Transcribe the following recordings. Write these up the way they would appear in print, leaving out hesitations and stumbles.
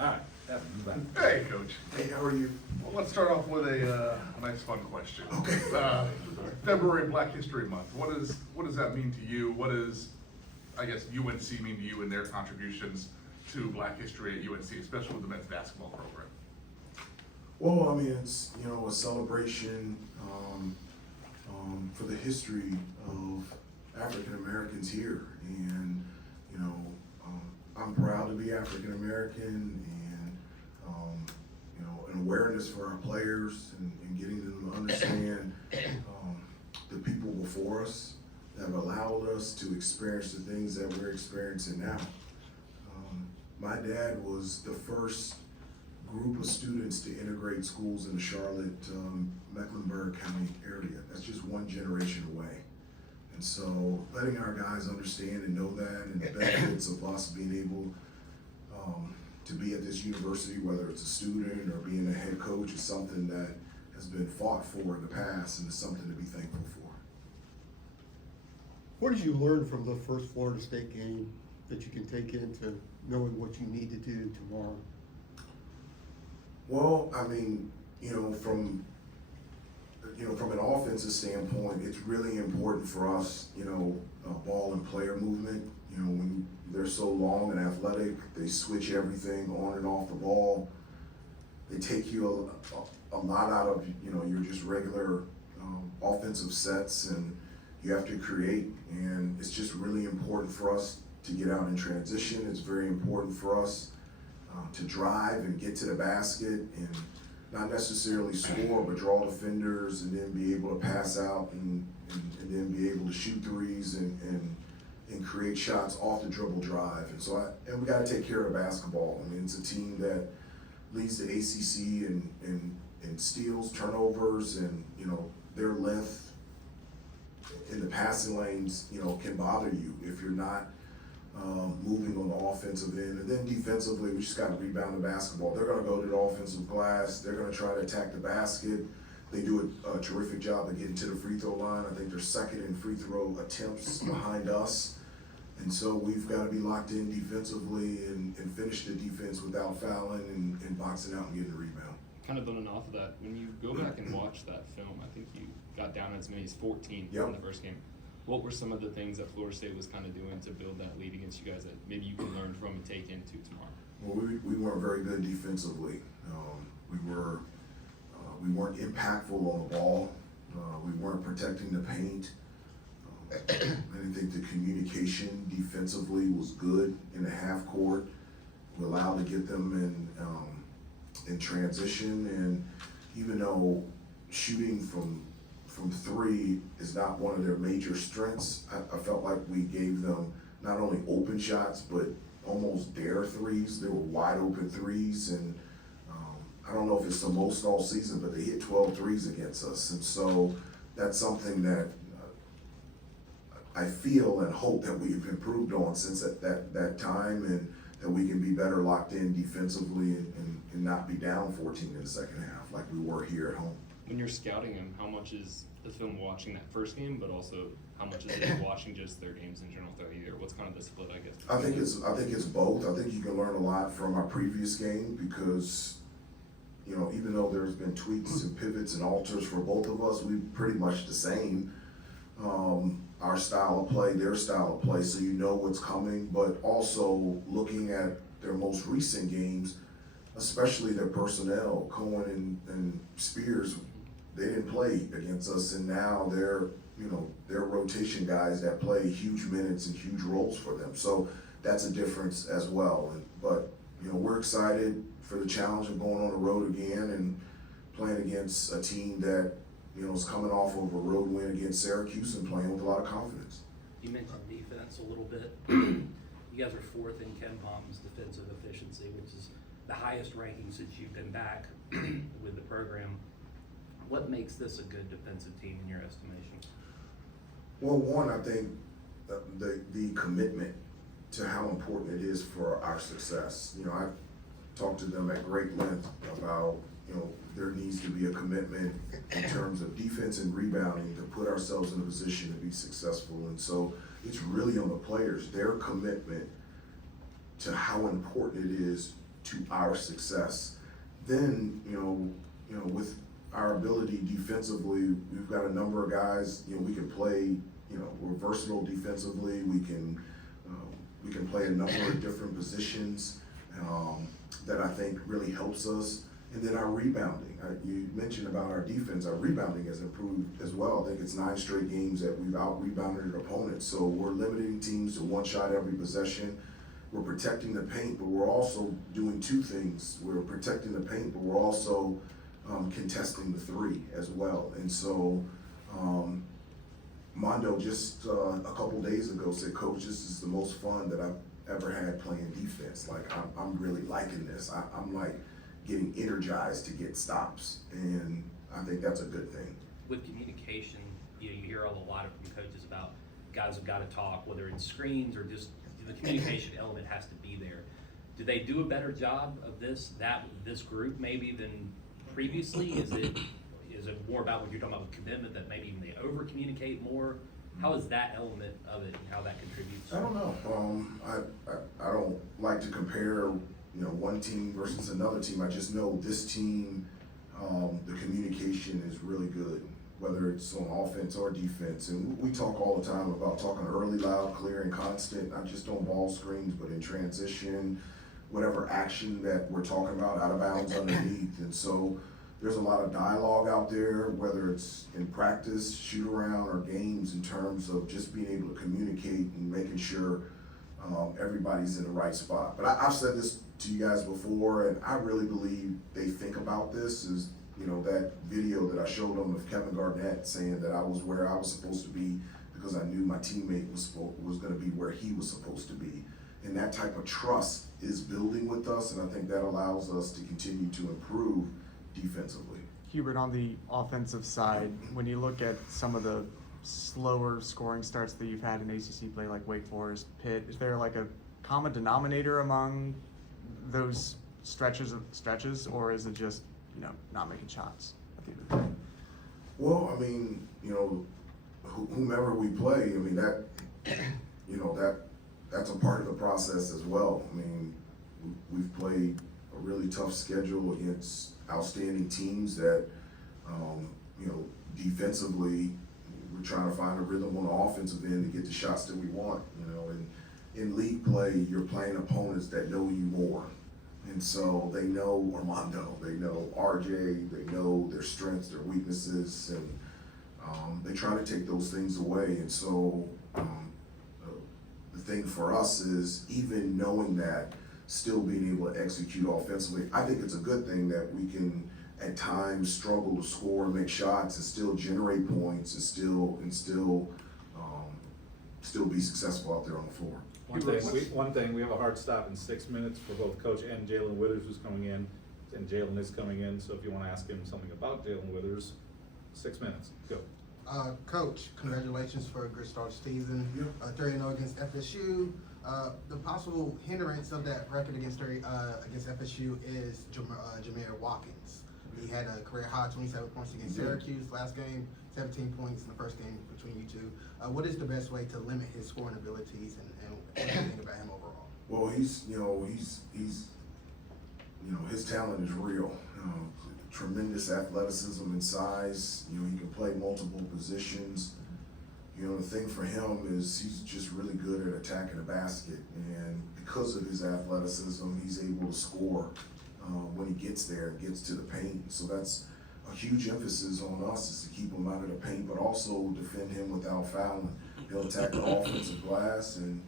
All right, that was about. Hey, Coach. Hey, how are you? Well, let's start off with a nice fun question. Okay. February Black History Month. What does that mean to you? What does, I guess, UNC mean to you and their contributions to Black history at UNC, especially with the men's basketball program? Well, I mean, it's, a celebration for the history of African Americans here. And, I'm proud to be African American, and, an awareness for our players and getting them to understand the people before us that have allowed us to experience the things that we're experiencing now. My dad was the first group of students to integrate schools in the Charlotte, Mecklenburg County area. That's just one generation away. And so letting our guys understand and know that, and the benefits of us being able to be at this university, whether it's a student or being a head coach, is something that has been fought for in the past, and is something to be thankful for. What did you learn from the first Florida State game that you can take into knowing what you need to do tomorrow? Well, I mean, from an offensive standpoint, it's really important for us, ball and player movement. When they're so long and athletic, they switch everything on and off the ball. They take you a lot out of, your just regular offensive sets, and you have to create. And it's just really important for us to get out in transition. It's very important for us to drive and get to the basket and not necessarily score, but draw defenders and then be able to pass out and then be able to shoot threes and create shots off the dribble drive. And so we got to take care of basketball. I mean, it's a team that leads the ACC in steals, turnovers, and their length in the passing lanes can bother you if you're not moving on the offensive end. And then defensively, we just got to rebound the basketball. They're going to go to the offensive glass. They're going to try to attack the basket. They do a terrific job of getting to the free throw line. I think they're second in free throw attempts behind us. And so we've got to be locked in defensively and finish the defense without fouling and boxing out and getting a rebound. Kind of building off of that, when you go back and watch that film, I think you got down as many as 14 Yep. in the first game. What were some of the things that Florida State was kind of doing to build that lead against you guys that maybe you can learn from and take into tomorrow? Well, we weren't very good defensively. We weren't impactful on the ball. We weren't protecting the paint. I didn't think the communication defensively was good in the half court. We allowed to get them in transition, and even though shooting from three is not one of their major strengths, I felt like we gave them not only open shots, but almost dare threes. They were wide open threes, and I don't know if it's the most all season, but they hit 12 threes against us. And so that's something that I feel and hope that we've improved on since that time, and that we can be better locked in defensively and not be down 14 in the second half like we were here at home. When you're scouting them, how much is the film watching that first game, but also how much is it watching just their games in general throughout the year? What's kind of the split, I guess? I think it's both. I think you can learn a lot from our previous game because, even though there's been tweaks and pivots and alters for both of us, we're pretty much the same. Our style of play, their style of play, so you know what's coming, but also looking at their most recent games, especially their personnel, Cohen and Spears, they didn't play against us, and now they're rotation guys that play huge minutes and huge roles for them. So that's a difference as well. But we're excited for the challenge of going on the road again and playing against a team that is coming off of a road win against Syracuse and playing with a lot of confidence. You mentioned defense a little bit. You guys are fourth in Ken Palm's defensive efficiency, which is the highest ranking since you've been back with the program. What makes this a good defensive team in your estimation? Well, one, I think the commitment to how important it is for our success. I talked to them at great length about there needs to be a commitment in terms of defense and rebounding to put ourselves in a position to be successful. And so it's really on the players, their commitment to how important it is to our success. Then, with our ability defensively, we've got a number of guys, we can play, we're versatile defensively. We can play a number of different positions that I think really helps us. And then our rebounding. You mentioned about our defense. Our rebounding has improved as well. I think it's 9 straight games that we've out-rebounded opponents. So we're limiting teams to 1 shot every possession. We're protecting the paint, but we're also doing 2 things. We're protecting the paint, but we're also contesting the 3 as well. And so Mondo just a couple days ago said, "Coach, this is the most fun that I've ever had playing defense. Like, I'm really liking this. I'm like getting energized to get stops." And I think that's a good thing. With communication, you hear a lot from coaches about guys have got to talk, whether it's screens or just the communication element has to be there. Do they do a better job of this group maybe than previously? Is it more about what you're talking about with commitment, that maybe even they over communicate more? How is that element of it and how that contributes? I don't know. I don't like to compare, one team versus another team. I just know this team, the communication is really good, whether it's on offense or defense. And we talk all the time about talking early, loud, clear, and constant, not just on ball screens, but in transition, whatever action that we're talking about, out of bounds, underneath. And so there's a lot of dialogue out there, whether it's in practice, shoot around, or games, in terms of just being able to communicate and making sure everybody's in the right spot. But I've said this to you guys before, and I really believe they think about this. Is that video that I showed them of Kevin Garnett saying that I was where I was supposed to be because I knew my teammate was going to be where he was supposed to be. And that type of trust is building with us, and I think that allows us to continue to improve defensively. Hubert, on the offensive side, when you look at some of the slower scoring starts that you've had in ACC play, like Wake Forest, Pitt, is there like a common denominator among those stretches, or is it just not making shots at the end of the day? Well, I mean, whomever we play, I mean that's a part of the process as well. I mean, we've played a really tough schedule against outstanding teams that, defensively, we're trying to find a rhythm on the offensive end to get the shots that we want. And in league play, you're playing opponents that know you more. And so they know Armando, they know RJ, they know their strengths, their weaknesses, and they try to take those things away. And so the thing for us is, even knowing that, still being able to execute offensively. I think it's a good thing that we can at times struggle to score and make shots and still generate points and still be successful out there on the floor. One thing, we have a hard stop in 6 minutes for both Coach and Jalen Withers, who's coming in, and Jalen is coming in. So if you want to ask him something about Jalen Withers, 6 minutes, go. Coach, congratulations for a good start to the season. 3-0 against FSU. The possible hindrance of that record against FSU is Jameer Watkins. He had a career high 27 points against Syracuse last game, 17 points in the first game between you two. What is the best way to limit his scoring abilities, and what do you think about him overall? Well, he's his talent is real. Tremendous athleticism and size. He can play multiple positions. The thing for him is he's just really good at attacking the basket, and because of his athleticism, he's able to score when he gets there and gets to the paint. So that's a huge emphasis on us, is to keep him out of the paint, but also defend him without fouling. He'll attack the offensive glass, and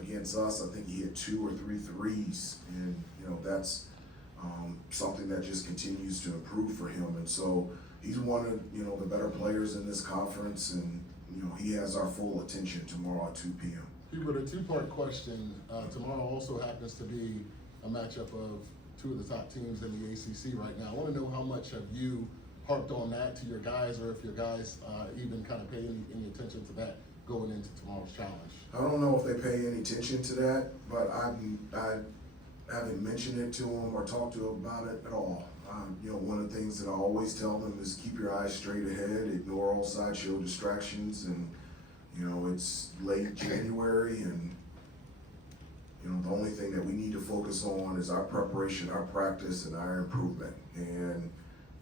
against us, I think he hit 2 or 3 threes, and that's something that just continues to improve for him. And so he's one of the better players in this conference, and he has our full attention tomorrow at 2 p.m. Hubert, a 2-part question. Tomorrow also happens to be a matchup of 2 of the top teams in the ACC right now. I want to know how much have you harped on that to your guys, or if your guys even kind of pay any attention to that going into tomorrow's challenge. I don't know if they pay any attention to that, but I haven't mentioned it to them or talked to them about it at all. One of the things that I always tell them is keep your eyes straight ahead, ignore all sideshow distractions, and it's late January, and You know, the only thing that we need to focus on is our preparation, our practice, and our improvement. And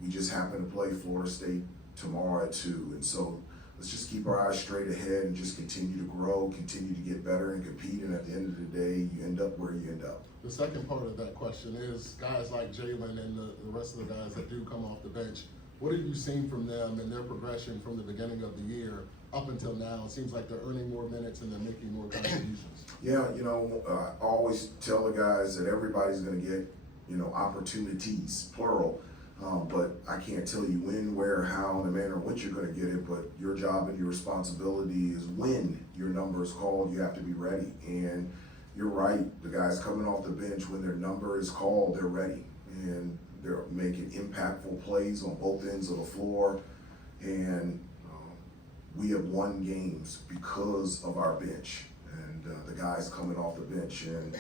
we just happen to play Florida State tomorrow at 2. And so let's just keep our eyes straight ahead and just continue to grow, continue to get better and compete. And at the end of the day, you end up where you end up. The second part of that question is guys like Jalen and the rest of the guys that do come off the bench. What have you seen from them and their progression from the beginning of the year up until now? It seems like they're earning more minutes and they're making more contributions. Yeah, you know, I always tell the guys that everybody's going to get, you know, opportunities, plural. But I can't tell you when, where, how, and the manner in which you're going to get it. But your job and your responsibility is when your number is called, you have to be ready. And you're right, the guys coming off the bench, when their number is called, they're ready. And they're making impactful plays on both ends of the floor. And we have won games because of our bench and the guys coming off the bench. And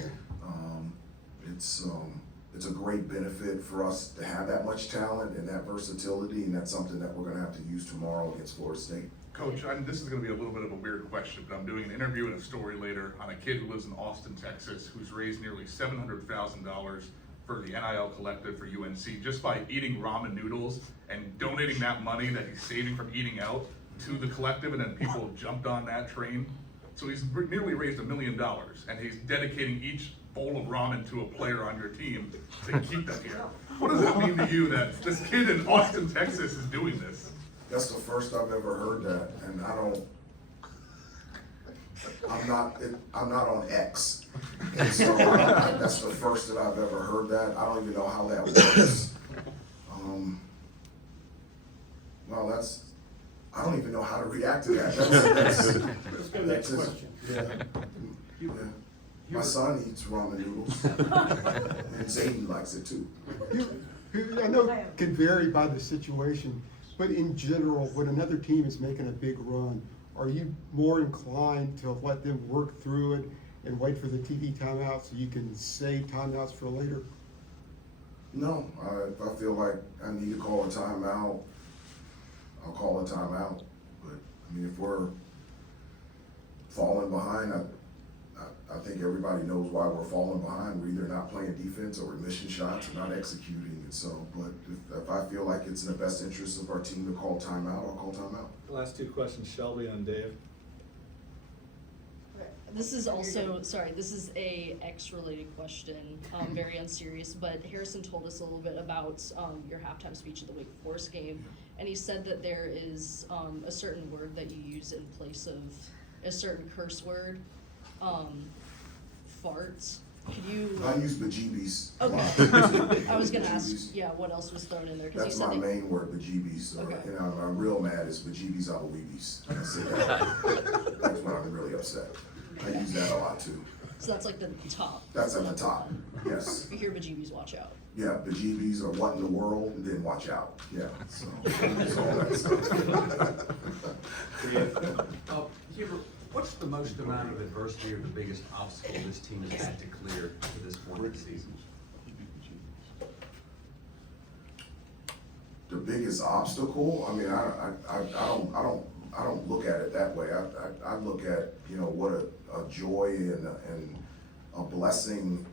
it's a great benefit for us to have that much talent and that versatility, and that's something that we're going to have to use tomorrow against Florida State. Coach, this is going to be a little bit of a weird question, but I'm doing an interview and a story later on a kid who lives in Austin, Texas, who's raised nearly $700,000 for the NIL collective for UNC just by eating ramen noodles and donating that money that he's saving from eating out to the collective, and then people jumped on that train. So he's nearly raised $1 million, and he's dedicating each bowl of ramen to a player on your team to keep them here. What does that mean to you that this kid in Austin, Texas is doing this? That's the first I've ever heard that, and I'm not on X. And so that's the first that I've ever heard that. I don't even know how that works. Well, I don't even know how to react to that. Let's go to the next question. Yeah. My son eats ramen noodles, and Zayden likes it too. I know it can vary by the situation, but in general, when another team is making a big run, are you more inclined to let them work through it and wait for the TV timeout so you can save timeouts for later? No, if I feel like I need to call a timeout, I'll call a timeout. But I mean, if we're falling behind, I think everybody knows why we're falling behind. We're either not playing defense or we're missing shots or not executing. And so, but if I feel like it's in the best interest of our team to call timeout, I'll call timeout. The last 2 questions, Shelby and Dave. This is also, sorry, this is a X-related question, very unserious, but Harrison told us a little bit about your halftime speech at the Wake Forest game, and he said that there is a certain word that you use in place of a certain curse word, farts. Could you? I use bejeebies. Okay. I was gonna ask, yeah, what else was thrown in there? 'Cause you That's said my that- main word, bejeebies. Okay. You know, I'm real mad is bejeebies out of weebies. I say that. That's when I'm really upset. I use that a lot too. So that's like the top. That's at the top, yes. If you hear bejeebies, watch out. Yeah, bejeebies or what in the world, and then watch out. Yeah, so it's all that stuff. Hubert, what's the most amount of adversity or the biggest obstacle this team has had to clear to this point in the season? The biggest obstacle, I mean, I don't look at it that way. I look at, you know, what a joy and a blessing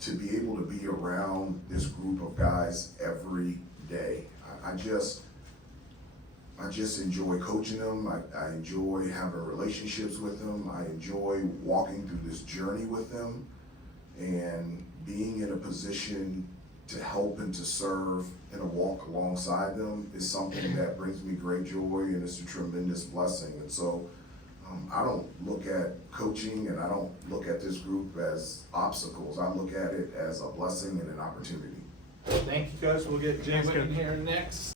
to be able to be around this group of guys every day. I just enjoy coaching them. I enjoy having relationships with them. I enjoy walking through this journey with them, and being in a position to help and to serve and to walk alongside them is something that brings me great joy, and it's a tremendous blessing. And so I don't look at coaching and I don't look at this group as obstacles. I look at it as a blessing and an opportunity. Thank you, Coach. We'll get Jay Whitten here next.